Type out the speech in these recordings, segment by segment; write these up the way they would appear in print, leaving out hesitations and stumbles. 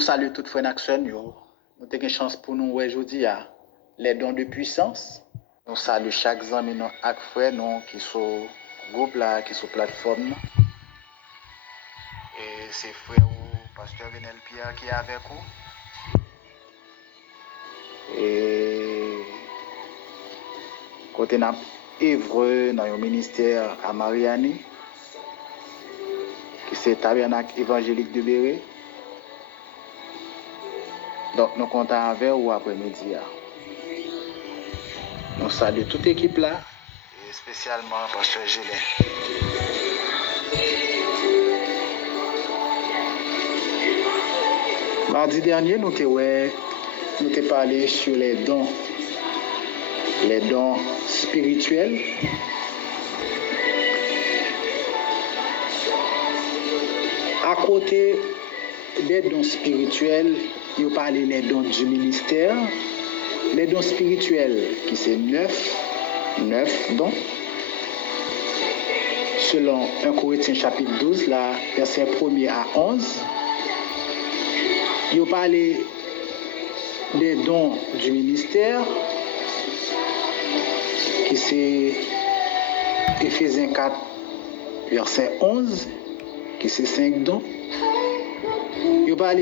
Nous saluons toutes frères et nous avons une chance pour nous aujourd'hui les dons de puissance. Nous saluons chaque ami et frère qui sont groupe là, qui sont plateforme. Et c'est frère ou pasteur Venel Pierre qui est avec vous. Et côté n'a œuvre dans le ministère à Mariani, qui c'est Tabernacle évangélique de Béré. Donc nous comptons avec vous après-midi. Nous saluons toute l'équipe là, et spécialement pasteur Gélin. Mardi dernier, nous t'ai parlé sur les dons spirituels. À côté des dons spirituels, il y a parlé des dons du ministère. Les dons spirituels, qui c'est 9 dons. Selon 1 Corinthiens chapitre 12, là, verset 1er à 11. Il parle des dons du ministère, qui c'est Éphésiens 4, verset 11, qui c'est 5 dons. Il parle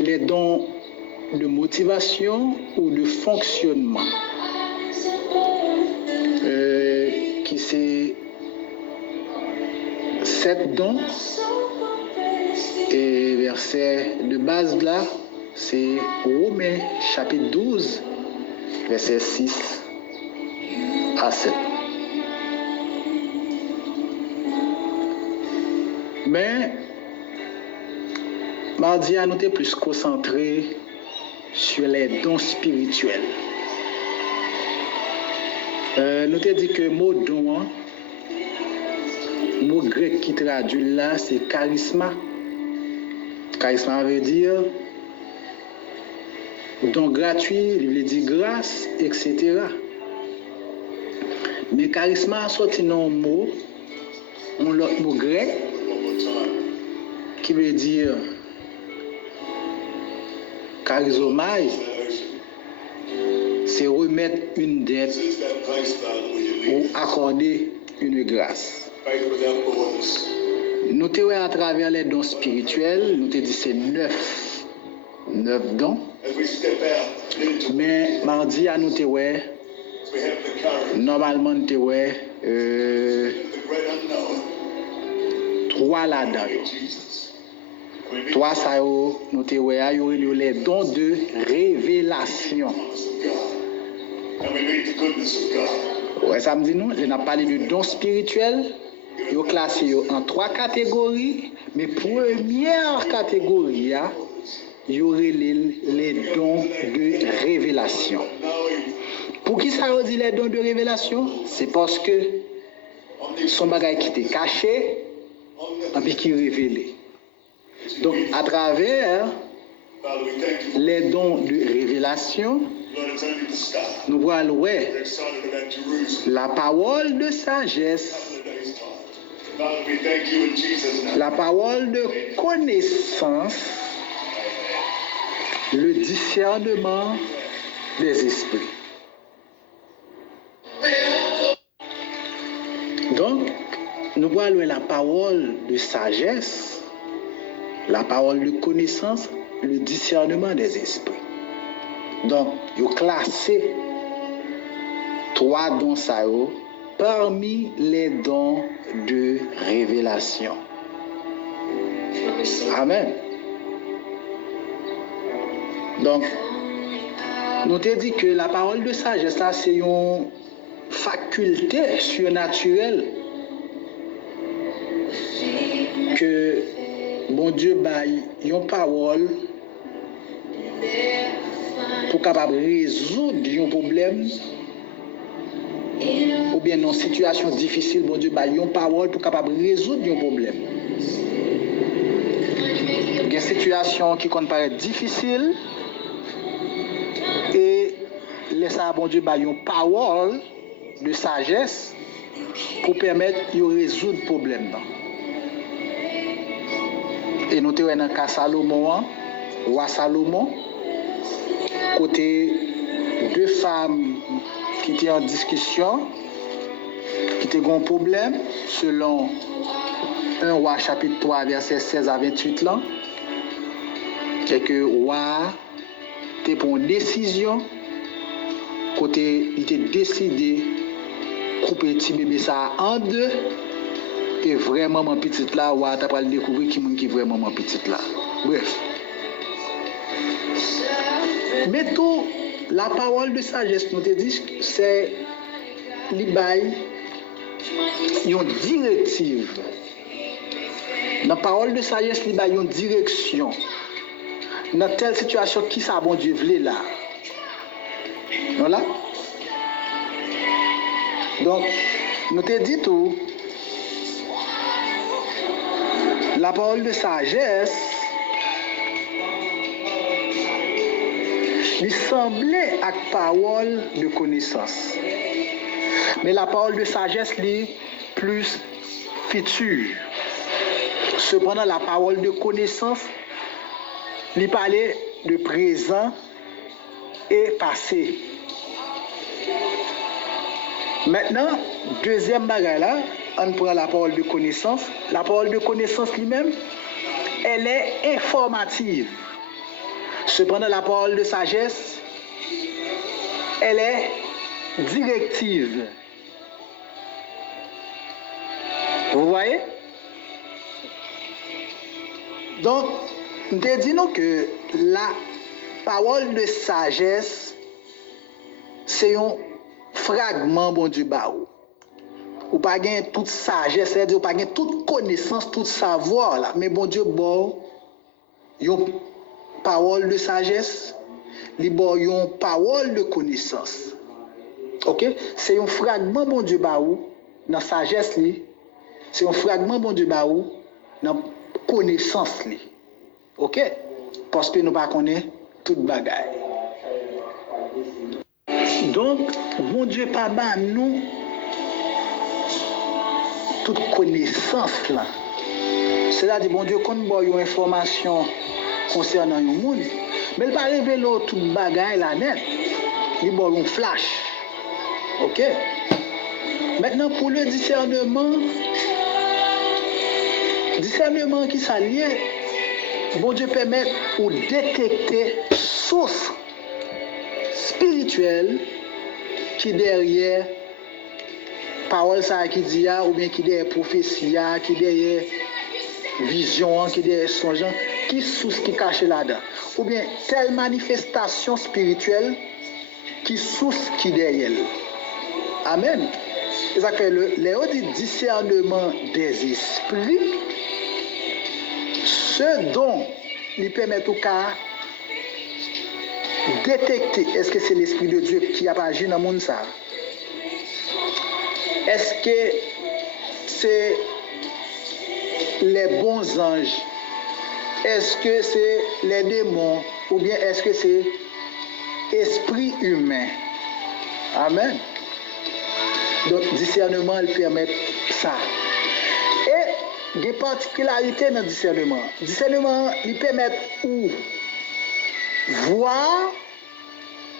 les dons de motivation ou de fonctionnement, qui c'est 7 dons. Et verset de base là, c'est Romains chapitre 12, verset 6 à 7. Mais, mardi, nous sommes plus concentrés sur les dons spirituels. Nous avons dit que le mot don, le mot grec qui traduit là, c'est charisma. Charisma veut dire don gratuit, il veut dire grâce, etc. Mais charisma a sorti un mot grec qui veut dire charizomai, c'est remettre une dette ou accorder une grâce. Nous te à travers les dons spirituels, nous te dit c'est 9 dons. Mais mardi à nous te normalement nous te 3 là-dedans. 3 ça nous te les dons de révélation. Ouais, ça me dit nous, je n'ai parlé de dons spirituels. Ils sont classés en 3 catégories, mais première catégorie, il y aurait les dons de révélation. Pour qui ça veut dire les dons de révélation? C'est parce que son bagage qui était caché, et puis qui est révélé. Donc, à travers les dons de révélation, nous voyons la parole de sagesse, la parole de connaissance, le discernement des esprits. Donc, nous voyons la parole de sagesse, la parole de connaissance, le discernement des esprits. Donc, il y a classé 3 dons ça parmi les dons de révélation. Amen. Donc, nous te dit que la parole de sagesse, là, c'est une faculté surnaturelle que bon Dieu baille une parole pour capable résoudre un problème ou bien une situation difficile, bon Dieu baille une parole pour capable résoudre un problème. Il y a une situation qui paraît difficile et laisse à bon Dieu baille une parole de sagesse pour permettre de résoudre le problème. Et nous sommes dans le cas Salomon, roi Salomon, côté deux femmes qui étaient en discussion, qui étaient un problème, selon 1 roi chapitre 3, verset 16 à 28 là, et que roi était pour une décision, côté il était décidé couper petit bébé ça en deux, et vraiment mon petit là, roi t'as pas découvrir qui est vraiment mon petit là. Bref. Mais tout, la parole de sagesse, nous te dit, c'est l'ibay, une directive. La parole de sagesse, l'ibay, une direction. Dans telle situation, qui ça bon Dieu voulait là? Voilà. Donc, nous te dit tout, la parole de sagesse, il semblait à parole de connaissance. Mais la parole de sagesse est plus future. Cependant, la parole de connaissance, il parlait de présent et passé. Maintenant, deuxième bagage là, on prend la parole de connaissance. La parole de connaissance lui-même, elle est informative. Cependant, la parole de sagesse, elle est directive. Vous voyez? Donc, nous te disons que la parole de sagesse, c'est un fragment bon du baou. Ou pas gagner toute sagesse, c'est-à-dire ou pas gagner toute connaissance, tout savoir là, mais bon Dieu bon, yon parole de sagesse, li bon yon parole de connaissance. OK? C'est un fragment bon Dieu baou dans sagesse li, c'est un fragment bon Dieu baou dans connaissance li. OK? Parce que nous pas connaît toute bagaille. Donc, bon Dieu pas ba nous toute connaissance là. C'est-à-dire, bon Dieu, quand nous avons une information concernant le monde, mais il ne va pas révéler toute bagaille là net. Il va un flash. OK? Maintenant, pour le discernement qui s'allie, bon Dieu permet de détecter source spirituelle qui derrière parole ça qui dit ou bien qui derrière prophétie, qui derrière vision, qui derrière songe, qui source qui cache là-dedans. Ou bien telle manifestation spirituelle qui source qui derrière. Amen. C'est ça que le discernement des esprits, ce dont il permet au cas détecter est-ce que c'est l'Esprit de Dieu qui a agi dans le monde ça? Est-ce que c'est les bons anges? Est-ce que c'est les démons? Ou bien est-ce que c'est esprit humain? Amen. Donc, discernement, il permet ça. Et des particularités dans le discernement. Discernement, il permet où voir,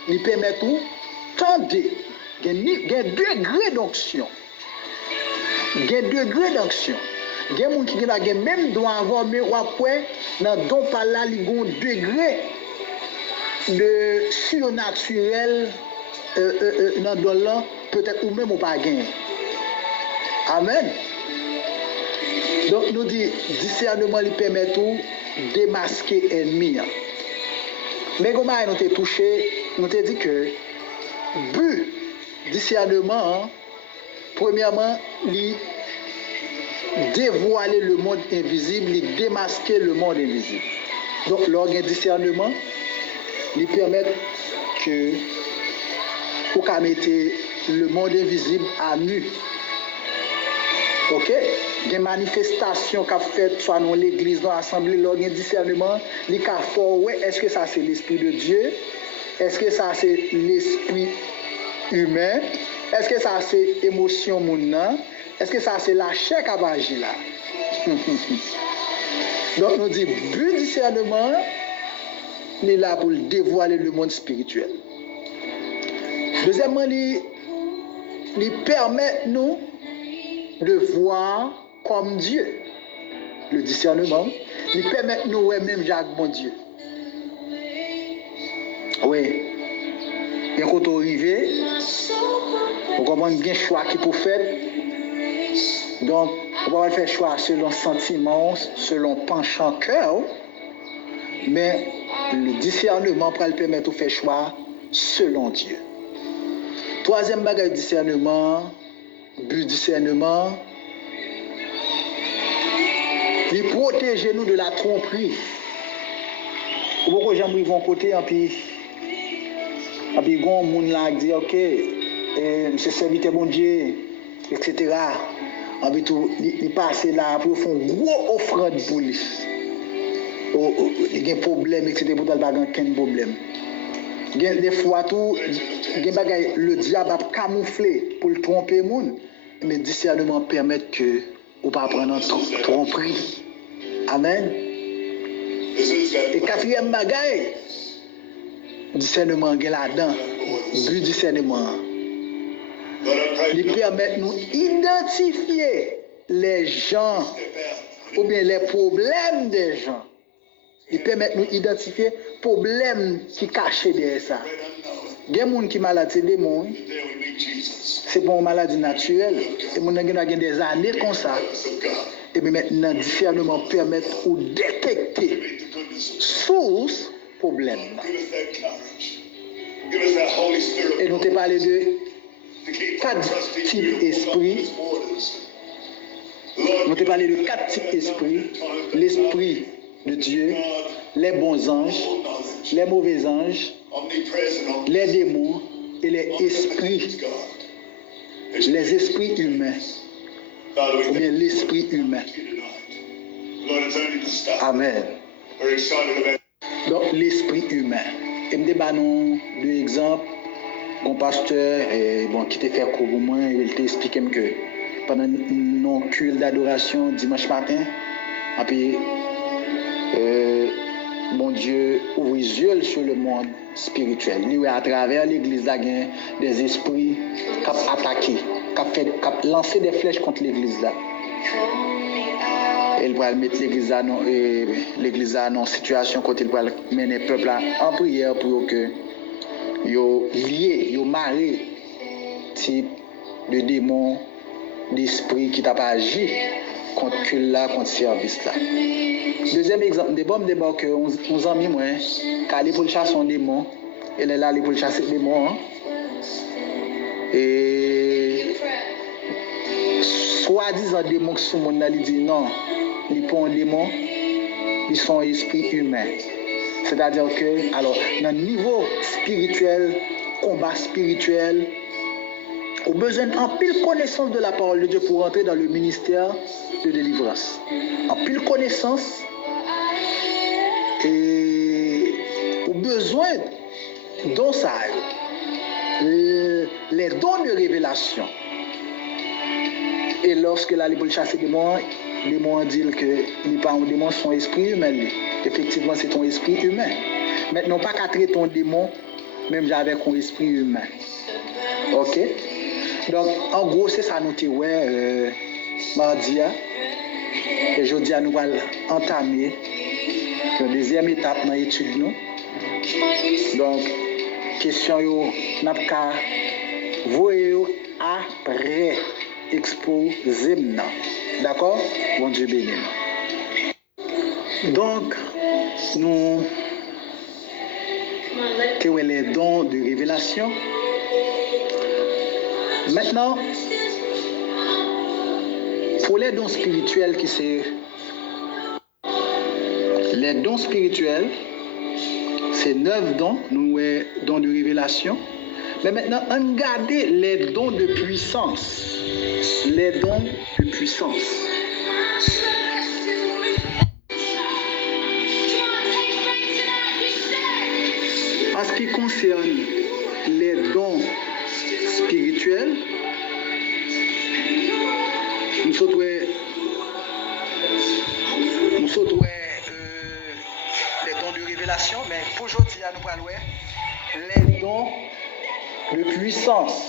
il permet où tendre. Il y a degré d'onction. Il y a degré d'onction. Il y a des gens qui même doivent avoir, mais après, dans le don par là, il y a un degré de surnaturel dans le don peut-être ou même ou pas gagner. Amen. Donc nous dit discernement lui permet tout démasquer ennemi. Mais comment nous t'ai touché, nous t'ai dit que but discernement, premièrement, lui dévoiler le monde invisible, lui démasquer le monde invisible. Donc l'organe discernement lui permet que pour qu'à mettre le monde invisible à nu. OK? Des manifestations qu'a fait soit dans l'église, dans l'assemblée, l'organe discernement, li ka fort ouais, est-ce que ça c'est l'esprit de Dieu? Est-ce que ça c'est l'esprit humain? Est-ce que ça c'est émotion moun nan? Est-ce que ça c'est la chair qui va agir là? Donc, nous dit, but discernement, il est là pour dévoiler le monde spirituel. Deuxièmement, il permet nous de voir comme Dieu. Le discernement, il permet nous voir même Jacques, mon Dieu. Oui. Et quand on arrive, on comprend bien le choix qu'il faut faire. Donc, on va faire choix selon sentiment, selon penchant cœur. Mais le discernement peut le permettre de faire choix selon Dieu. Troisième bagage discernement, but discernement, il protège nous de la tromperie. Beaucoup de gens vont côté et puis il y a un monde là qui dit ok, monsieur serviteur bon Dieu, etc. Et puis il passe là pour faire une grosse offrande pour lui. Il y a un problème, etc. Pour ne pas avoir aucun problème. Des fois, le diable a camouflé pour le tromper le monde, mais le discernement permet que on ne pas prendre une tromperie. Amen. Et quatrième bagaille, discernement est là-dedans. But discernement. Il permet de nous identifier les gens ou bien les problèmes des gens. Il permet de nous identifier les problèmes qui cachent derrière ça. Il y a des gens qui sont malades, c'est des gens. C'est pas une maladie naturelle. Et les gens qui ont des années comme ça. Et bien maintenant, le discernement permet de détecter source problème. Et nous t'ai parlé de 4 types d'esprits. Nous t'ai parlé de 4 types d'esprits. L'esprit de Dieu, les bons anges, les mauvais anges, les démons et les esprits. Les esprits humains. Ou bien l'esprit humain. Amen. Donc, l'esprit humain. Et me débat nous 2 exemples. Mon pasteur, qui t'a fait cours pour moi, il t'a expliqué que pendant nos culte d'adoration dimanche matin, et puis, mon Dieu ouvre les yeux sur le monde spirituel. Il à travers l'église, là, des esprits qui ont attaqué, qui ont lancé des flèches contre l'église. Là. Il va mettre l'église dans une situation quand il va mener le peuple en prière pour que yo lié, yo marré type de démon, d'esprit qui t'a pas agi contre là, contre service là. Deuxième exemple, des bombes débarquent, on amis moi, qui allait pour chasser un démon, elle est là allée pour chasser le démon. Et soi-disant démon qui sont mon là, il dit non, ils pas un démon, ils sont un esprit humain. C'est-à-dire que, alors, dans le niveau spirituel, combat spirituel, on a besoin en pile connaissance de la parole de Dieu pour entrer dans le ministère de délivrance. En pile connaissance et on a besoin dont ça les dons de révélation. Et lorsque la libre chasser des démons, les démons disent que les parents démons sont esprit humain. Effectivement, c'est ton esprit humain. Maintenant, pas qu'à traiter ton démon, même avec un esprit humain. Ok? Donc, en gros, c'est ça nous dit, mardi. Et jeudi, nous allons entamer la deuxième étape dans l'étude. Donc, question, nous avons voyez après exposer. D'accord? Bon Dieu béni. Donc, nous avons les dons de révélation. Maintenant, pour les dons spirituels qui c'est les dons spirituels, c'est 9 dons, nous avons dons de révélation. Mais maintenant, on regarde les dons de puissance. Les dons de puissance. En ce qui concerne les dons spirituels, nous sommes de puissance.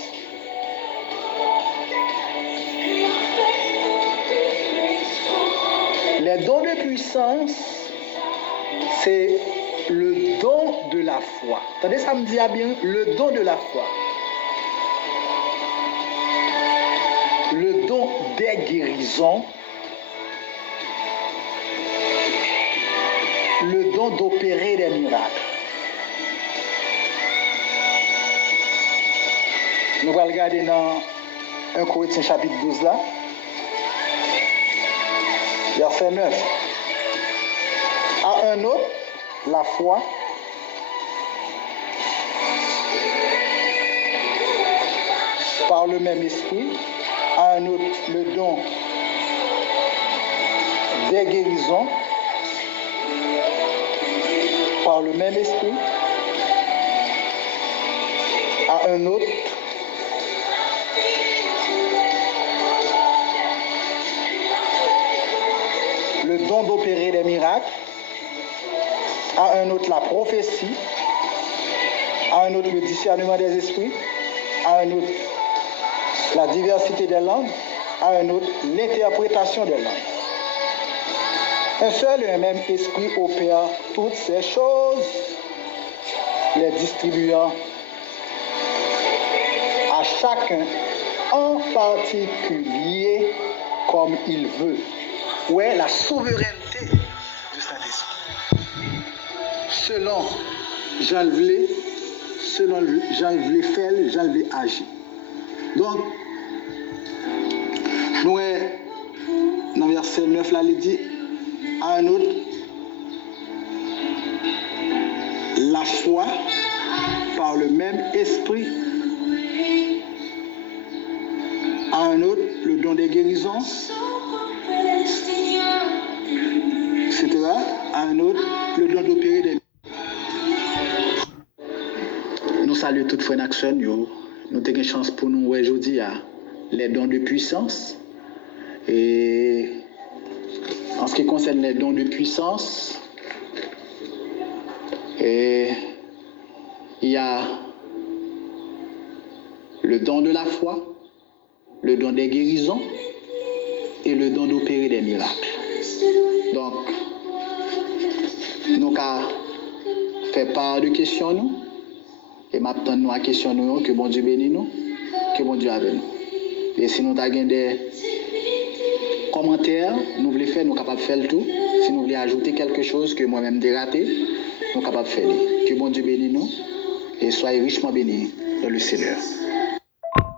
Les dons de puissance, c'est le don de la foi. Attendez, ça me dit bien, le don de la foi. Le don des guérisons. Le don d'opérer des miracles. Nous allons regarder dans 1 Corinthiens chapitre 12 là. Verset 9. À un autre, la foi. Par le même esprit. À un autre, le don des guérisons. Par le même esprit. À un autre, le don d'opérer des miracles. À un autre, la prophétie. À un autre, le discernement des esprits. À un autre, la diversité des langues. À un autre, l'interprétation des langues. Un seul et un même esprit opère toutes ces choses, les distribuant à chacun en particulier comme il veut. Ouais, la souveraineté du Saint-Esprit. Selon Jean le voulait, selon Jean le voulait faire, Jean le voulait agir. Donc, nous, dans le verset 9, là, il dit, à un autre, la foi par le même esprit. À un autre, le don des guérisons, etc. À un autre, le don d'opérer des... Nous saluons toutes les frères nous avons une chance pour nous aujourd'hui à les dons de puissance. Et en ce qui concerne les dons de puissance, il y a le don de la foi, le don des guérisons et le don d'opérer des miracles. Donc, nous avons fait part de questions nous et maintenant nous à question nous que bon Dieu bénisse nous, que bon Dieu avec nous. Et si nous avons des commentaires, nous voulons faire, nous sommes capables de faire le tout. Si nous voulons ajouter quelque chose que moi-même j'ai raté, nous sommes capables de faire. Que bon Dieu bénisse nous et soyez richement bénis dans le Seigneur.